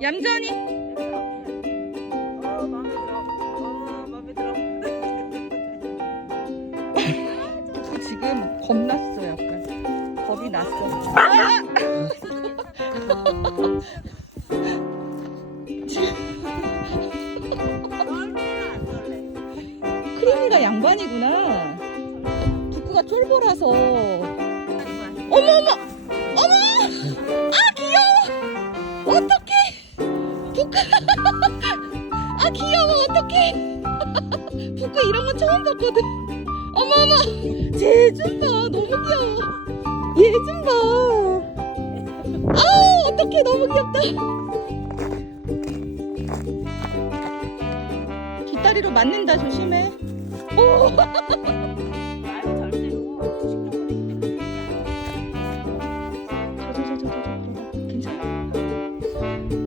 얌전히. 그 지금 겁났어 약간. 겁이 났어. 아! 크림이가 양반이구나. 두꾸가 쫄보라서. 어머 어머 아 귀여워 어떡해. 부끄 이런 거 처음 봤거든. 어머 어머. 쟤좀봐 너무 귀여워. 얘 좀봐 아우 어떡해 너무 귀엽다. 뒷다리로 맞는다 조심해. 오